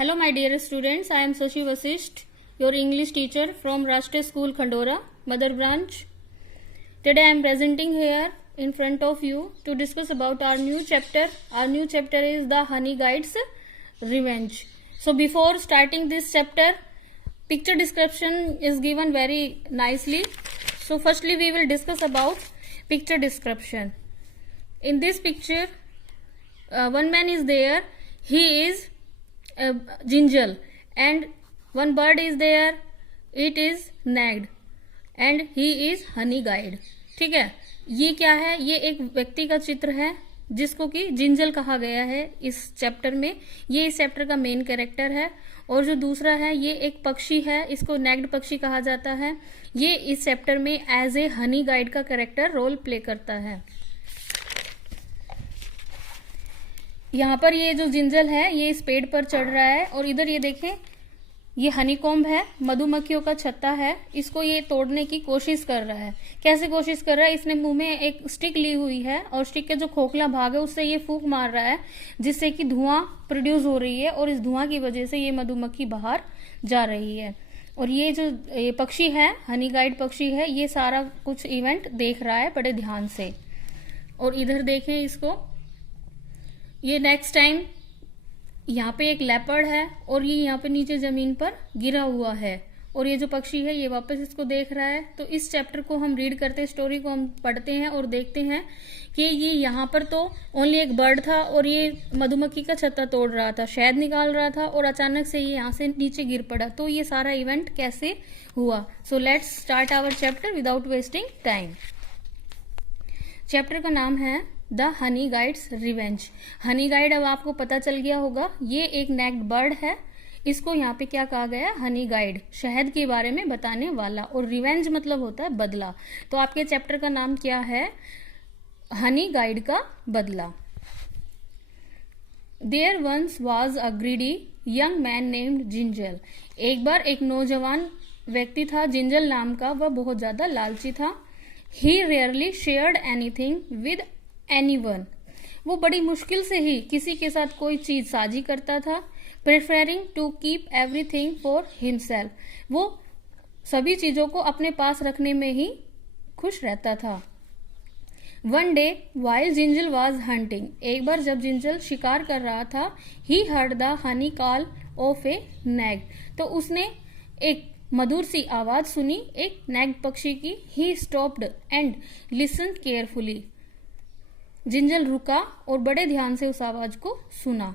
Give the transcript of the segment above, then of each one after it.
Hello my dear students, I am Sashi Vasisht, your English teacher from Rashtriya School Khandora, Mother Branch. Today I am presenting here in front of you to discuss about our new chapter. Our new chapter is the Honey Guide's Revenge. So before starting this chapter, picture description is given very nicely. So firstly we will discuss about picture description. In this picture, one man is there. He is Jinjal and one bird is there. It is nagged and he is honey guide. ठीक है, ये क्या है? ये एक व्यक्ति का चित्र है जिसको कि जिंजल कहा गया है इस चैप्टर में. ये इस चैप्टर का मेन कैरेक्टर है. और जो दूसरा है ये एक पक्षी है, इसको नेग्ड पक्षी कहा जाता है. ये इस चैप्टर में एज ए हनी गाइड का कैरेक्टर रोल प्ले करता है. यहाँ पर ये जो जिंजल है ये इस पेड़ पर चढ़ रहा है और इधर ये देखें, ये हनीकॉम्ब है, मधुमक्खियों का छत्ता है. इसको ये तोड़ने की कोशिश कर रहा है. कैसे कोशिश कर रहा है? इसने मुंह में एक स्टिक ली हुई है और स्टिक के जो खोखला भाग है उससे ये फूंक मार रहा है जिससे कि धुआं प्रोड्यूस हो रही है और इस धुआं की वजह से ये मधुमक्खी बाहर जा रही है. और ये जो ये पक्षी है, हनी गाइड पक्षी है, ये सारा कुछ इवेंट देख रहा है बड़े ध्यान से. और इधर देखें इसको, ये नेक्स्ट टाइम यहाँ पे एक लेपर्ड है और ये यहाँ पे नीचे जमीन पर गिरा हुआ है और ये जो पक्षी है ये वापस इसको देख रहा है. तो इस चैप्टर को हम रीड करते हैं, स्टोरी को हम पढ़ते हैं और देखते हैं कि ये यहाँ पर तो ओनली एक बर्ड था और ये मधुमक्खी का छत्ता तोड़ रहा था, शहद निकाल रहा था और अचानक से ये यहाँ से नीचे गिर पड़ा. तो ये सारा इवेंट कैसे हुआ? So let's start our chapter without wasting time. Chapter का नाम है the honey guide's revenge. Honey guide अब आपको पता चल गया होगा, ये एक नेक्ड बर्ड है. इसको यहाँ पे क्या कहा गया? हनी गाइड, शहद के बारे में बताने वाला. और रिवेंज मतलब होता है बदला. तो आपके चैप्टर का नाम क्या है? हनी गाइड का बदला. There once was a greedy young man named Gingile. एक बार एक नौजवान व्यक्ति था जिंजल नाम का, वह बहुत ज्यादा लालची था. He rarely shared anything with anyone. वो बड़ी मुश्किल से ही किसी के साथ कोई चीज साझी करता था. Preferring to keep everything for himself. वो सभी चीजों को अपने पास रखने में ही खुश रहता था. One day while Gingile was hunting. एक बार जब जिंजल शिकार कर रहा था, he heard the honey call of a nag. तो उसने एक मधुर सी आवाज सुनी एक नैग पक्षी की. He stopped and listen carefully. Gingile रुका और बड़े ध्यान से उस आवाज को सुना.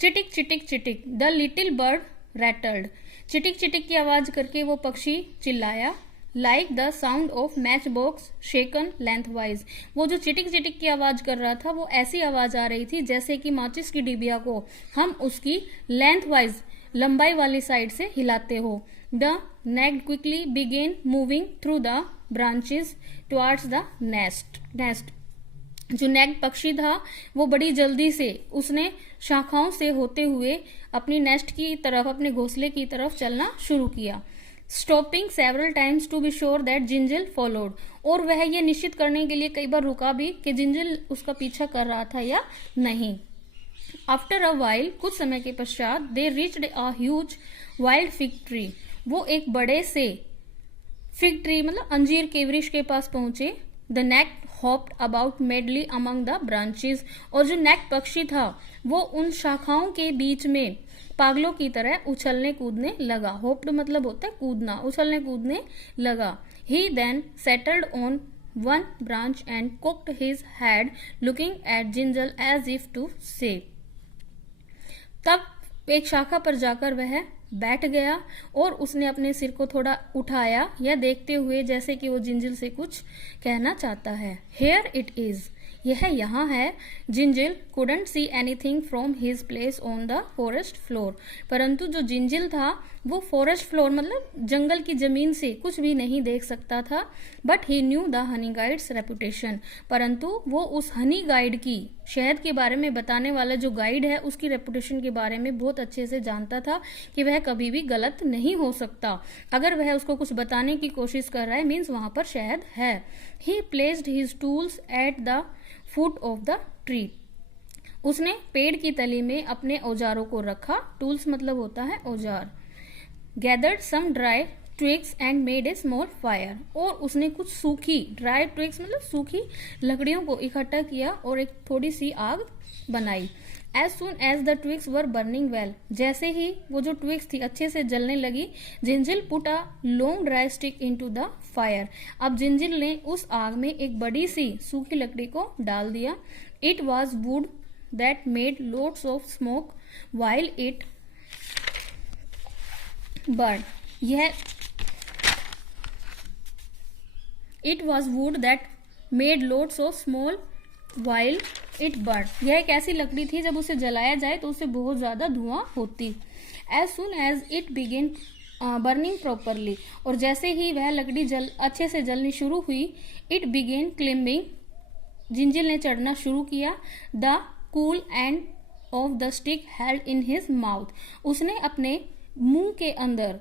Chitik chitik chitik the little bird rattled. चिटिक चिटिक की आवाज करके वो पक्षी चिल्लाया. Like the sound of match box shaken lengthwise. वो जो चिटिक चिटिक की आवाज कर रहा था वो ऐसी आवाज आ रही थी जैसे कि माचिस की डिबिया को हम उसकी लेंथवाइज, लंबाई वाली साइड से हिलाते हो. The Ngede quickly began moving through the branches towards the nest. जो नेक्ड पक्षी था वो बड़ी जल्दी से उसने शाखाओं से होते हुए अपनी नेस्ट की तरफ, अपने घोंसले की तरफ चलना शुरू किया. Stopping several times to be sure that Gingile followed. और वह ये निश्चित करने के लिए कई बार रुका भी कि जिंजल उसका पीछा कर रहा था या नहीं. आफ्टर अ वाइल, कुछ समय के पश्चात, they reached a huge wild fig tree. वो एक बड़े से फिग ट्री मतलब अंजीर के वृक्ष के पास पहुंचे. The Ngede hopped about madly among the branches. और जो नेक्ड पक्षी था वो उन शाखाओं के बीच में पागलों की तरह उछलने कूदने लगा. होप्ड मतलब होता है कूदना, उछलने कूदने लगा. He then settled on one branch and cocked his head, looking at Jinjal as if to say. तब एक शाखा पर जाकर वह बैठ गया और उसने अपने सिर को थोड़ा उठाया या देखते हुए जैसे कि वो जिंजल से कुछ कहना चाहता है. Here it is. यह यहाँ है. जिंजल couldn't see anything from his place on the forest floor. परंतु जो जिंजल था वो फॉरेस्ट फ्लोर मतलब जंगल की जमीन से कुछ भी नहीं देख सकता था. But he new the honey guides reputation. परंतु वो उस हनी गाइड की, शहद के बारे में बताने वाला जो गाइड है उसकी रेपुटेशन के बारे में बहुत अच्छे से जानता था कि वह कभी भी गलत नहीं हो सकता. अगर वह उसको कुछ बताने की कोशिश कर रहा है मीन्स वहां पर शहद है. ही placed his tools at the foot of the tree. उसने पेड़ की तली में अपने औजारों को रखा, टूल्स मतलब होता है औजार। Gathered some dry twigs and made a small fire, और उसने कुछ सूखी, ड्राई ट्विग्स मतलब सूखी लकड़ियों को इकट्ठा किया और एक थोड़ी सी आग बनाई। As soon as the twigs were burning well, जैसे ही वो जो ट्विग्स थी अच्छे से जलने लगी, Gingile put a long dry stick into the fire, अब जिंजिल ने उस आग में एक बड़ी सी सूखी लकड़ी को डाल दिया। It was wood that made loads of smoke while it burn, यह it was wood that made loads of small while it burn, यह एक ऐसी लकड़ी थी जब उसे जलाया जाए तो उससे बहुत ज्यादा धुआं होती। As soon as it began burning properly, और जैसे ही वह लकड़ी अच्छे से जलनी शुरू हुई, इट बिगेन क्लिम्बिंग, जिंजिल ने चढ़ना शुरू किया। The cool end of the stick held in his mouth, उसने अपने मुंह के अंदर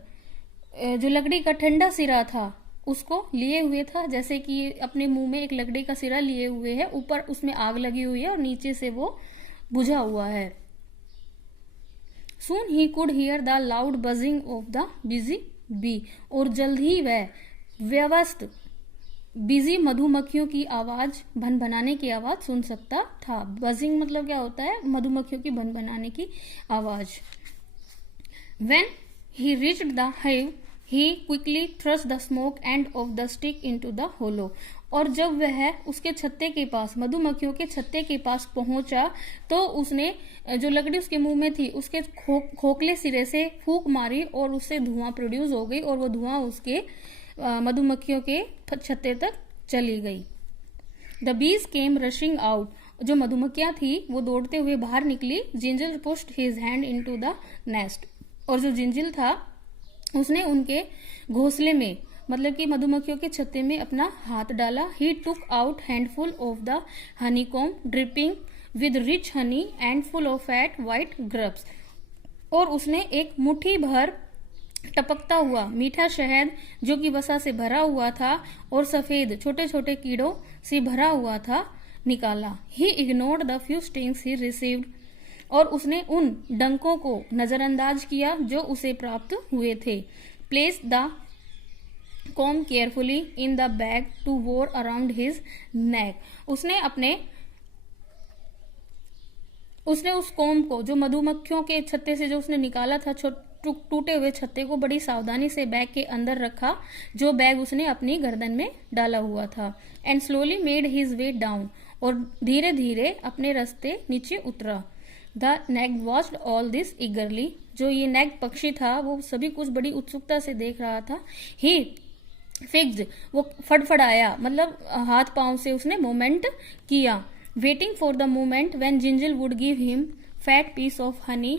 जो लकड़ी का ठंडा सिरा था उसको लिए हुए था, जैसे कि अपने मुंह में एक लकड़ी का सिरा लिए हुए है, ऊपर उसमें आग लगी हुई है और नीचे से वो बुझा हुआ है। Soon he could hear the loud buzzing of the busy bee, और जल्द ही वह व्यस्त बिजी मधुमक्खियों की आवाज, भनभनाने की आवाज सुन सकता था। बजिंग मतलब क्या होता है? मधुमक्खियों की भनभनाने की आवाज। When he reached the hive, he quickly thrust the smoke end of the stick into the hollow, और जब वह उसके छत्ते के पास, मधुमक्खियों के छत्ते के पास पहुंचा, तो उसने जो लकड़ी उसके मुंह में थी उसके खोखले सिरे से फूंक मारी और उससे धुआं प्रोड्यूस हो गई और वो धुआं उसके मधुमक्खियों के छत्ते तक चली गई। The bees came rushing out, जो मधुमक्खियां थी वो दौड़ते हुए बाहर निकली। Gingile pushed his hand into the nest, और जो जिंजिल था उसने उनके घोंसले में, मतलब कि मधुमक्खियों के छत्ते में अपना हाथ डाला। He took out handful of the honeycomb dripping with rich honey and full of fat white grubs, और उसने एक मुट्ठी भर टपकता हुआ मीठा शहद जो कि वसा से भरा हुआ था और सफेद छोटे छोटे कीड़ों से भरा हुआ था निकाला। ही ignored the few stings he received, और उसने उन डंकों को नजरअंदाज किया जो उसे प्राप्त हुए थे। Place the comb carefully in the bag to wore around his neck, उसने उस कॉम को, जो मधुमक्खियों के छत्ते से जो उसने निकाला था, टूटे हुए छत्ते को बड़ी सावधानी से बैग के अंदर रखा, जो बैग उसने अपनी गर्दन में डाला हुआ था। And slowly made his way down, और धीरे धीरे अपने रास्ते नीचे उतरा। The nag watched all this ईगरली, जो ये नेग पक्षी था वो सभी कुछ बड़ी उत्सुकता से देख रहा था। ही फिक्स्ड, वो फड़फड़ाया, मतलब हाथ पांव से उसने मूवमेंट किया। Waiting for the moment when Gingile would give him fat piece of honey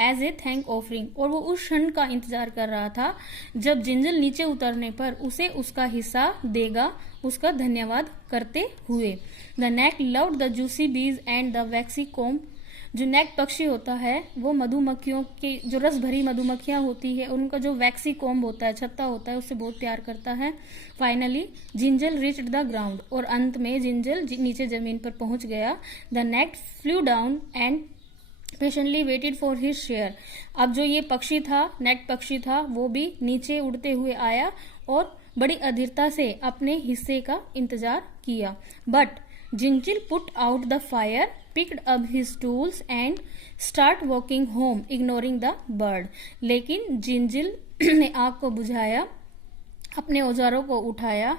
as a thank offering, और वो उस क्षण का इंतजार कर रहा था जब जिंजल नीचे उतरने पर उसे उसका हिस्सा देगा, उसका धन्यवाद करते हुए। The neck loved the juicy बीज एंड द वैक्सी कॉम, जो नेक पक्षी होता है वो मधुमक्खियों के, जो रस भरी मधुमक्खियां होती है उनका जो वैक्सी कॉम्ब होता है, छत्ता होता है, उससे बहुत प्यार करता है। फाइनली जिंजल रीच्ड द ग्राउंड, और अंत में जिंजल नीचे जमीन पर पहुंच गया। The neck flew down and patiently waited for his share, अब जो ये पक्षी था, नेट पक्षी था, वो भी नीचे उड़ते हुए आया और बड़ी अधीरता से अपने हिस्से का इंतजार किया। But Gingile put out the fire, picked up his tools and start walking home ignoring the bird, लेकिन जिंजिल ने आग को बुझाया, अपने औजारों को उठाया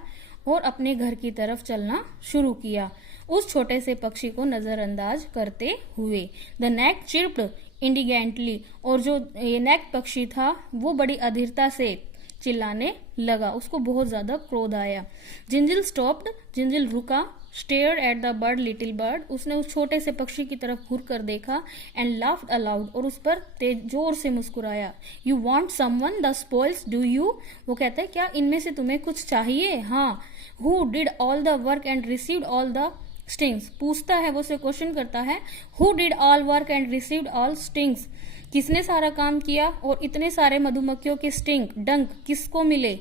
और अपने घर की तरफ चलना शुरू किया, उस छोटे से पक्षी को नजरअंदाज करते हुए। द नेक चिर्प्ड इंडिगेंटली, और जो ये नेक पक्षी था वो बड़ी अधीरता से चिल्लाने लगा, उसको बहुत ज्यादा क्रोध आया। जिंजिल स्टॉप्ड, जिंजिल रुका। Stared at the bird little bird, उसने उस छोटे से पक्षी की तरफ घूर कर देखा। एंड लाफ्ड अलाउड, और उस पर तेज जोर से मुस्कुराया। You want someone the spoils do you, वो कहता है क्या इनमें से तुम्हें कुछ चाहिए? हाँ। Who did all the work and received all the stings, पूछता है, वो से क्वेश्चन करता है। Who did all work and received all stings, किसने सारा काम किया और इतने सारे मधुमक्खियों के स्टिंग, डंक किसको मिले?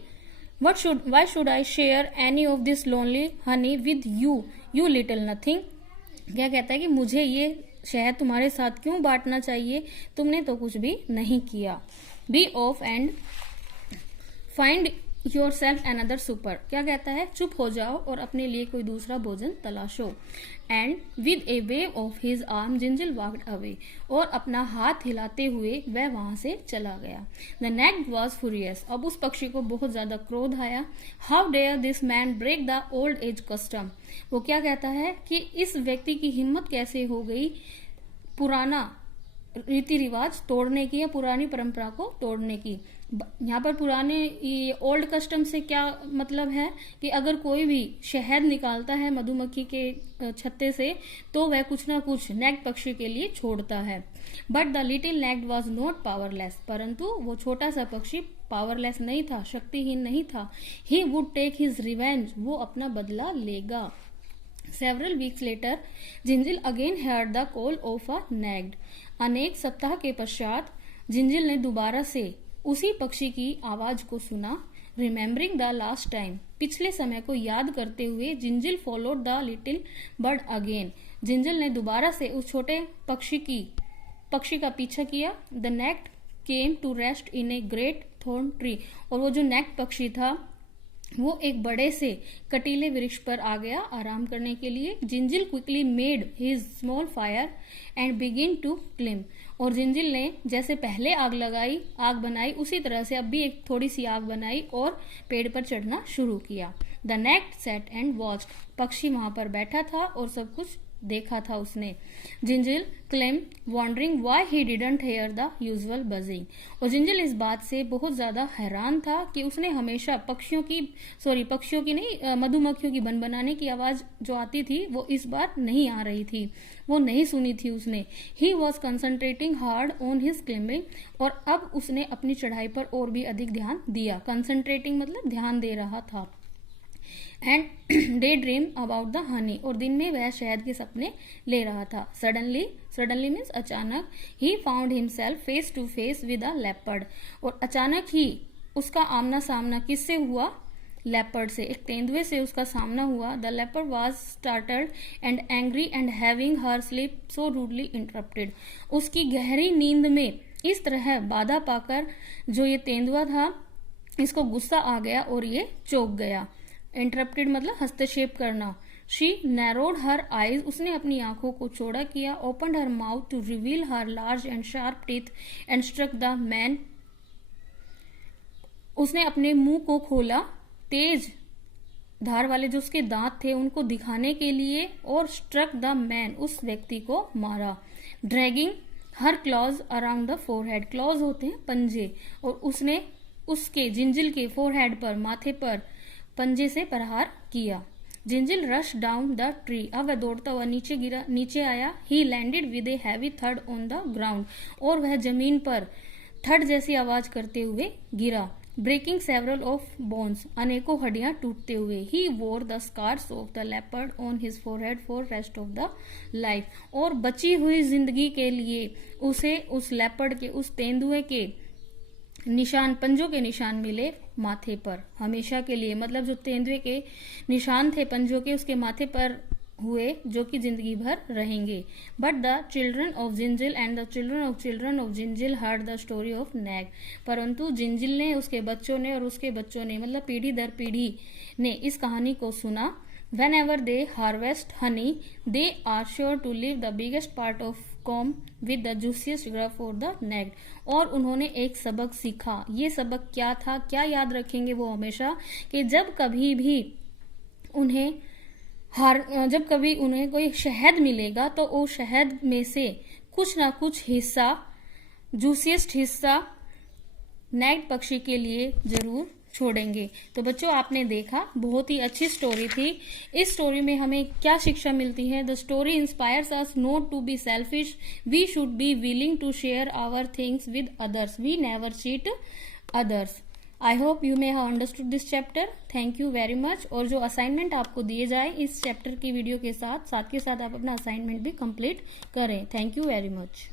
Why should I share any of this lonely honey with you, you little nothing? क्या कहता है कि मुझे ये शहद तुम्हारे साथ क्यों बांटना चाहिए, तुमने तो कुछ भी नहीं किया। Be off and find yourself another supper, क्या कहता है, चुप हो जाओ और अपने लिए कोई दूसरा भोजन तलाशो। And with a wave of his arm Gingile walked away, और अपना हाथ हिलाते हुए वह वहां से चला गया। द नेक्ड वॉज फ्यूरियस, अब उस पक्षी को बहुत ज्यादा क्रोध आया। How dare this man break the old age custom, वो क्या कहता है कि इस व्यक्ति की हिम्मत कैसे हो गई पुराना रीति रिवाज तोड़ने की या पुरानी परंपरा को तोड़ने की। यहाँ पर पुराने ओल्ड कस्टम से क्या मतलब है कि अगर कोई भी शहद निकालता है मधुमक्खी के छत्ते से तो वह कुछ ना कुछ नेक्ड पक्षी के लिए छोड़ता है। But the little Ngede was not powerless, परंतु वो छोटा सा पक्षी पावरलेस नहीं था, शक्तिहीन नहीं था। He would take his revenge, वो अपना बदला लेगा। Several weeks later, Gingile again heard the call of a nagged. अनेक सप्ताह के पश्चात जिंजिल ने दोबारा से उसी पक्षी की आवाज को सुना। Remembering the last time, पिछले समय को याद करते हुए जिंजिल followed the little bird again. जिंजिल ने दोबारा से उस छोटे पक्षी का पीछा किया। The nagged came to rest in a great thorn tree, और वो जो नेक्ड पक्षी था वो एक बड़े से कटीले वृक्ष पर आ गया आराम करने के लिए। Gingile quickly made his small fire and begin to climb, और जिंजिल ने जैसे पहले आग बनाई उसी तरह से अब भी एक थोड़ी सी आग बनाई और पेड़ पर चढ़ना शुरू किया। The Ngede sat and watched, पक्षी वहां पर बैठा था और सब कुछ देखा था उसने। Gingile climbed wondering why he didn't hear the usual buzzing, और जिंजिल इस बात से बहुत ज्यादा हैरान था कि उसने हमेशा मधुमक्खियों की बनबनाने की आवाज जो आती थी वो इस बार नहीं आ रही थी, वो नहीं सुनी थी उसने। He was concentrating hard on his climbing, और अब उसने अपनी चढ़ाई पर और भी अधिक ध्यान दिया। कंसंट्रेटिंग मतलब ध्यान दे रहा था। And day dream about the honey, और दिन में वह शहद के सपने ले रहा था। सडनली मीन्स अचानक, he found himself face to face with a leopard, और अचानक ही उसका आमना सामना किससे हुआ, लेपर्ड से, एक तेंदुए से उसका सामना हुआ। The leopard was startled and angry and having her sleep so rudely interrupted, उसकी गहरी नींद में इस तरह बाधा पाकर जो ये तेंदुआ था इसको गुस्सा आ गया और ये चौंक गया। इंटरप्टेड मतलब हस्तक्षेप करना। शी नैरोड हर आईज, उसने अपनी आंखों को चौड़ा किया। Opened her mouth to reveal her large and sharp teeth and struck the man, उसने अपने मुंह को खोला, तेज धार वाले जो उसके दांत थे उनको दिखाने के लिए, और स्ट्रक द मैन, उस व्यक्ति को मारा। Dragging her clause around the forehead, clause होते हैं पंजे, और उसने उसके जिंजिल के फोरहेड पर, माथे पर पंजे से प्रहार किया। जिंजिल रश डाउन द ट्री, अब वह दौड़ता हुआ नीचे आया। ही लैंडेड विद ए हैवी थड ऑन द ग्राउंड, और वह जमीन पर थड जैसी आवाज करते हुए गिरा। ब्रेकिंग सेवरल ऑफ बोन्स, अनेकों हड्डियां टूटते हुए। He wore the scars of the leopard on his forehead for rest of the life, और बची हुई जिंदगी के लिए उसे उस लेपर्ड के, उस तेंदुए के निशान, पंजों के निशान मिले माथे पर हमेशा के लिए, मतलब जो तेंदुए के निशान थे पंजों के उसके माथे पर हुए, जो कि जिंदगी भर रहेंगे। But the children of Gingile and the children of Gingile heard the story of Nag, परंतु जिंजिल ने, उसके बच्चों ने और उसके बच्चों ने, मतलब पीढ़ी दर पीढ़ी ने इस कहानी को सुना। Whenever they harvest honey, they are sure to leave the biggest part of comb with the juiciest grub for the necked. और उन्होंने एक सबक सीखा। ये सबक क्या था, क्या याद रखेंगे वो हमेशा, कि जब कभी उन्हें कोई शहद मिलेगा तो वो शहद में से कुछ ना कुछ हिस्सा, जूसियस्ट हिस्सा नेक्ड पक्षी के लिए जरूर छोड़ेंगे। तो बच्चों आपने देखा, बहुत ही अच्छी स्टोरी थी। इस स्टोरी में हमें क्या शिक्षा मिलती है? The story inspires us not to be selfish, we should be willing to share our things with others, we never cheat others. I hope you may have understood this chapter. Thank you very much. और जो assignment आपको दिए जाए इस chapter की video के साथ के साथ आप अपना असाइनमेंट भी कंप्लीट करें। Thank you very much.